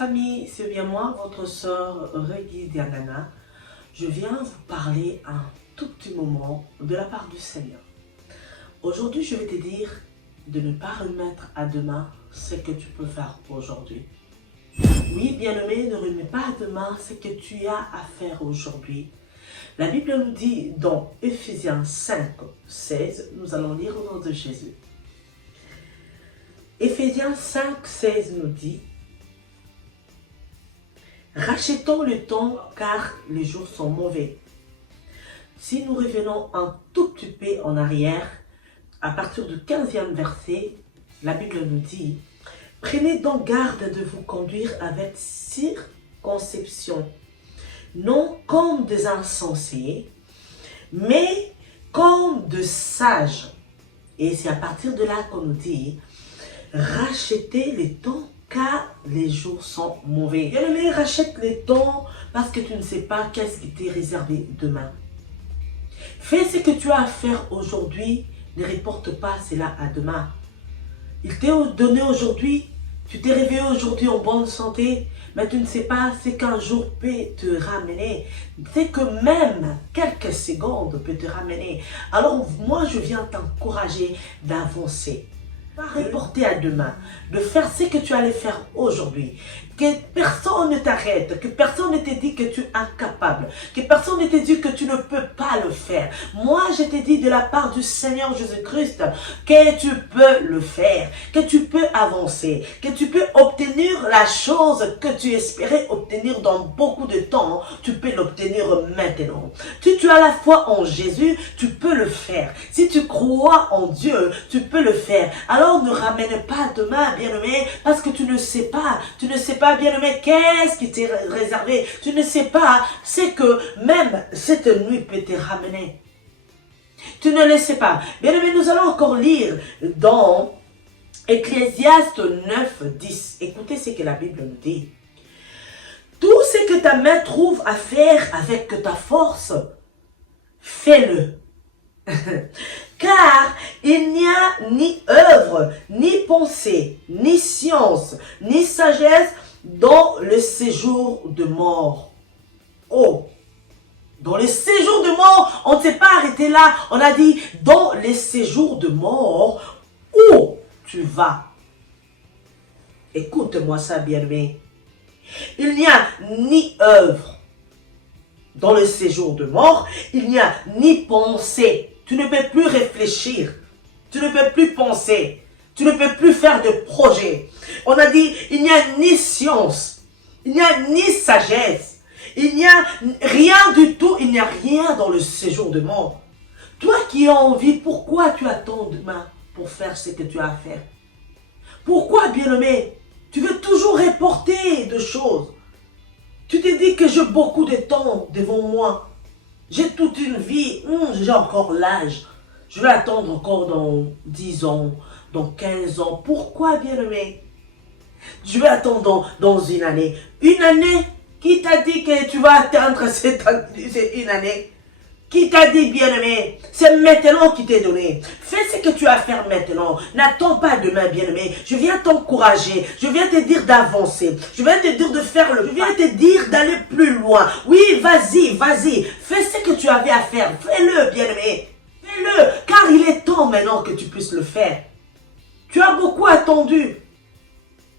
famille, c'est bien moi, votre sœur Reggie Dianana. Je viens vous parler un tout petit moment de la part du Seigneur. Aujourd'hui, je vais te dire de ne pas remettre à demain ce que tu peux faire aujourd'hui. Oui, bien-aimé, ne remets pas à demain ce que tu as à faire aujourd'hui. La Bible nous dit dans Ephésiens 5, 16, nous allons lire au nom de Jésus. Ephésiens 5, 16 nous dit: rachetons le temps car les jours sont mauvais. Si nous revenons un tout petit peu en arrière, à partir du 15e verset, la Bible nous dit: prenez donc garde de vous conduire avec circonspection, non comme des insensés, mais comme de sages. Et c'est à partir de là qu'on nous dit: rachetez les temps car les jours sont mauvais. Bien-aimé, rachète les temps parce que tu ne sais pas qu'est-ce qui t'est réservé demain. Fais ce que tu as à faire aujourd'hui, ne reporte pas cela à demain. Il t'est donné aujourd'hui, tu t'es réveillé aujourd'hui en bonne santé, mais tu ne sais pas ce qu'un jour peut te ramener. C'est que même quelques secondes peut te ramener. Alors moi, je viens t'encourager d'avancer. Pas reporter à demain, de faire ce que tu allais faire aujourd'hui. Que personne ne t'arrête, que personne ne te dit que tu es incapable, que personne ne te dit que tu ne peux pas le faire. Moi, je te dis de la part du Seigneur Jésus-Christ que tu peux le faire, que tu peux avancer, que tu peux obtenir la chose que tu espérais obtenir dans beaucoup de temps. Tu peux l'obtenir maintenant. Si tu as la foi en Jésus, tu peux le faire. Si tu crois en Dieu, tu peux le faire. Alors ne ramène pas demain, bien-aimé, parce que tu ne sais pas, bien-aimé, qu'est-ce qui t'est réservé. Tu ne sais pas, c'est que même cette nuit peut te ramener. Tu ne le sais pas. Bien-aimé, nous allons encore lire dans Ecclésiaste 9, 10. Écoutez ce que la Bible nous dit. Tout ce que ta main trouve à faire avec ta force, fais-le. Car il n'y a ni œuvre, ni pensée, ni science, ni sagesse dans le séjour de mort. Oh! Dans le séjour de mort, on ne s'est pas arrêté là. On a dit dans les séjours de mort, où tu vas. Écoute-moi ça, bien-aimé. Il n'y a ni œuvre dans le séjour de mort, il n'y a ni pensée. Tu ne peux plus réfléchir. Tu ne peux plus penser. Tu ne peux plus faire de projet. On a dit, il n'y a ni science. Il n'y a ni sagesse. Il n'y a rien du tout. Il n'y a rien dans le séjour de mort. Toi qui as envie, pourquoi tu attends demain pour faire ce que tu as à faire? Pourquoi, bien-aimé? Tu veux toujours reporter de choses. Tu te dis que j'ai beaucoup de temps devant moi. J'ai toute une vie, j'ai encore l'âge. Je vais attendre encore dans 10 ans, dans 15 ans. Pourquoi, bien-aimé? Je vais attendre dans une année. Une année? Qui t'a dit que tu vas atteindre cette une année? Qui t'a dit, bien-aimé? C'est maintenant qui t'est donné. Fais ce que tu as à faire maintenant. N'attends pas demain, bien-aimé. Je viens t'encourager. Je viens te dire d'avancer. Je viens te dire de faire le... Je viens te dire d'aller plus loin. Oui, vas-y, vas-y. Fais ce que tu avais à faire. Fais-le, bien-aimé. Fais-le. Car il est temps maintenant que tu puisses le faire. Tu as beaucoup attendu.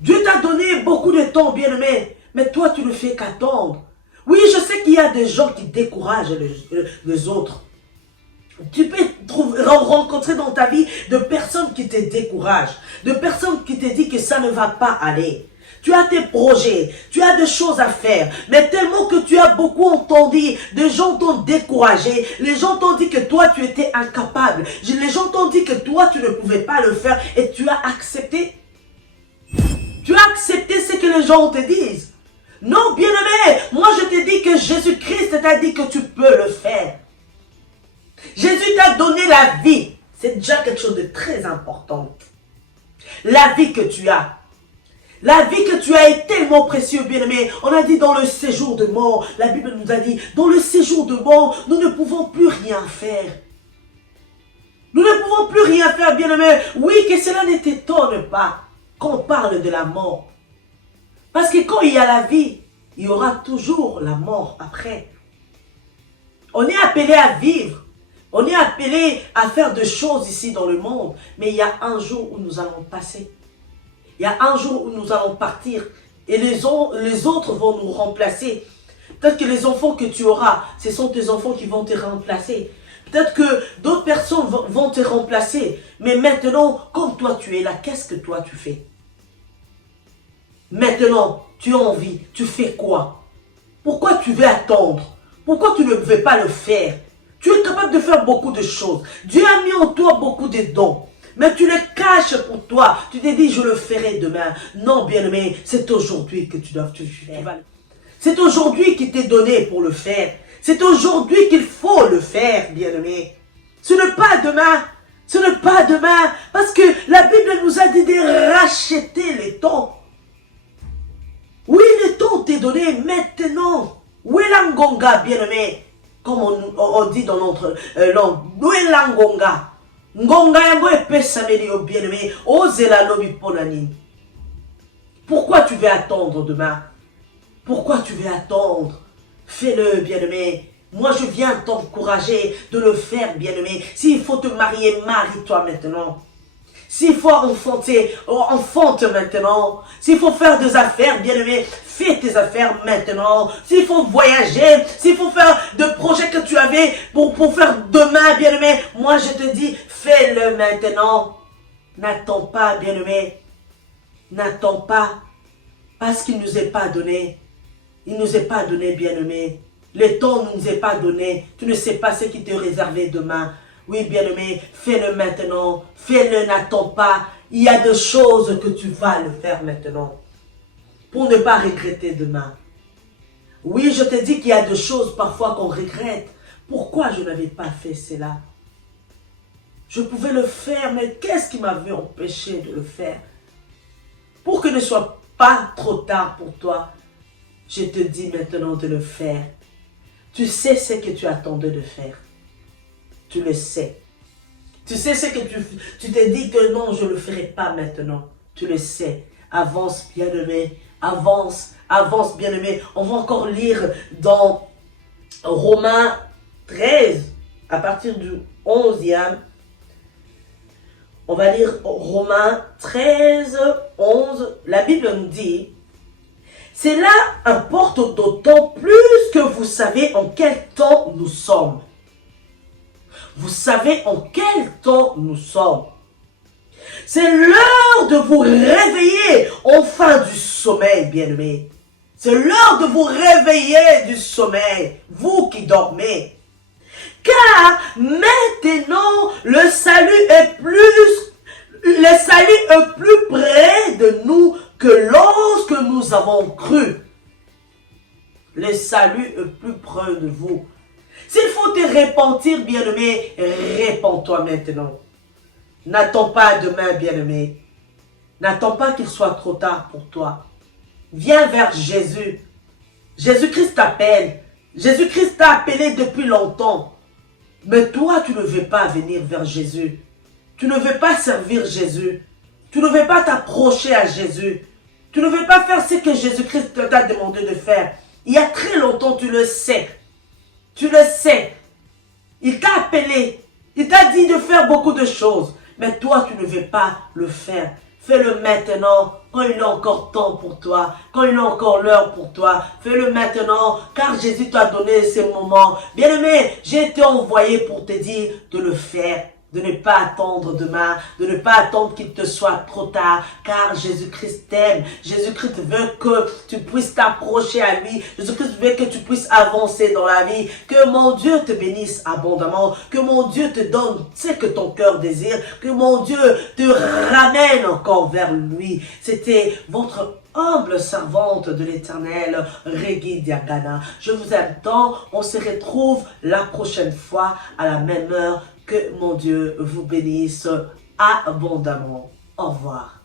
Dieu t'a donné beaucoup de temps, bien-aimé. Mais toi, tu ne fais qu'attendre. Oui, je sais qu'il y a des gens qui découragent les autres. Tu peux rencontrer dans ta vie de personnes qui te découragent, de personnes qui te disent que ça ne va pas aller. Tu as tes projets, tu as des choses à faire, mais tellement que tu as beaucoup entendu, des gens t'ont découragé, les gens t'ont dit que toi tu étais incapable, les gens t'ont dit que toi tu ne pouvais pas le faire et tu as accepté. Tu as accepté ce que les gens te disent. Non, bien-aimé, moi je te dis que Jésus-Christ t'a dit que tu peux le faire. Jésus t'a donné la vie. C'est déjà quelque chose de très important. La vie que tu as. La vie que tu as est tellement précieuse, bien-aimé. On a dit dans le séjour de mort. La Bible nous a dit, dans le séjour de mort, nous ne pouvons plus rien faire. Nous ne pouvons plus rien faire, bien-aimé. Oui, que cela ne t'étonne pas qu'on parle de la mort. Parce que quand il y a la vie, il y aura toujours la mort après. On est appelé à vivre. On est appelé à faire des choses ici dans le monde. Mais il y a un jour où nous allons passer. Il y a un jour où nous allons partir. Et les autres vont nous remplacer. Peut-être que les enfants que tu auras, ce sont tes enfants qui vont te remplacer. Peut-être que d'autres personnes vont te remplacer. Mais maintenant, comme toi tu es là, qu'est-ce que toi tu fais? Maintenant, tu as envie, tu fais quoi? Pourquoi tu veux attendre? Pourquoi tu ne veux pas le faire? Tu es capable de faire beaucoup de choses. Dieu a mis en toi beaucoup de dons. Mais tu les caches pour toi. Tu te dis, je le ferai demain. Non, bien-aimé, c'est aujourd'hui que tu dois le faire. C'est aujourd'hui qui t'est donné pour le faire. C'est aujourd'hui qu'il faut le faire, bien-aimé. Ce n'est pas demain. Ce n'est pas demain. Parce que la Bible nous a dit de racheter les temps. Oui, le temps t'est donné maintenant. Welangonga, bien-aimé. Comme on dit dans notre langue. Welangonga. Ngonga yango epesameli yo bien-aimé. Ozela lobi ponani. Pourquoi tu veux attendre demain? Pourquoi tu veux attendre? Fais-le, bien-aimé. Moi, je viens t'encourager de le faire, bien-aimé. S'il faut te marier, marie-toi maintenant. S'il faut enfanter, enfante maintenant. S'il faut faire des affaires, bien-aimé, fais tes affaires maintenant. S'il faut voyager, s'il faut faire des projets que tu avais pour faire demain, bien-aimé, moi je te dis, fais-le maintenant. N'attends pas, bien-aimé. N'attends pas. Parce qu'il ne nous est pas donné. Il ne nous est pas donné, bien-aimé. Le temps ne nous est pas donné. Tu ne sais pas ce qui t'est réservé demain. Oui, bien-aimé, fais-le maintenant. Fais-le, n'attends pas. Il y a des choses que tu vas le faire maintenant. Pour ne pas regretter demain. Oui, je te dis qu'il y a des choses parfois qu'on regrette. Pourquoi je n'avais pas fait cela? Je pouvais le faire, mais qu'est-ce qui m'avait empêché de le faire? Pour que ne soit pas trop tard pour toi, je te dis maintenant de le faire. Tu sais ce que tu attendais de faire. Tu le sais. Tu sais ce que tu t'es dit que non, je ne le ferai pas maintenant. Tu le sais. Avance, bien-aimé. Avance, avance, bien-aimé. On va encore lire dans Romains 13, à partir du 11e. On va lire Romains 13, 11. La Bible nous dit: cela importe d'autant plus que vous savez en quel temps nous sommes. Vous savez en quel temps nous sommes. C'est l'heure de vous réveiller enfin du sommeil, bien-aimés. C'est l'heure de vous réveiller du sommeil, vous qui dormez. Car maintenant, le salut est plus près de nous que lorsque nous avons cru. Le salut est plus près de vous. S'il faut te repentir, bien-aimé, répands-toi maintenant. N'attends pas demain, bien-aimé. N'attends pas qu'il soit trop tard pour toi. Viens vers Jésus. Jésus-Christ t'appelle. Jésus-Christ t'a appelé depuis longtemps. Mais toi, tu ne veux pas venir vers Jésus. Tu ne veux pas servir Jésus. Tu ne veux pas t'approcher à Jésus. Tu ne veux pas faire ce que Jésus-Christ t'a demandé de faire. Il y a très longtemps, tu le sais. Tu le sais. Il t'a appelé. Il t'a dit de faire beaucoup de choses. Mais toi, tu ne veux pas le faire. Fais-le maintenant, quand il est encore temps pour toi, quand il est encore l'heure pour toi. Fais-le maintenant, car Jésus t'a donné ce moment. Bien-aimé, j'ai été envoyé pour te dire de le faire. De ne pas attendre demain, de ne pas attendre qu'il te soit trop tard, car Jésus-Christ t'aime. Jésus-Christ veut que tu puisses t'approcher à lui. Jésus-Christ veut que tu puisses avancer dans la vie. Que mon Dieu te bénisse abondamment. Que mon Dieu te donne ce que ton cœur désire. Que mon Dieu te ramène encore vers lui. C'était votre humble servante de l'Éternel, Régui Diagana. Je vous aime tant. On se retrouve la prochaine fois à la même heure. Que mon Dieu vous bénisse abondamment. Au revoir.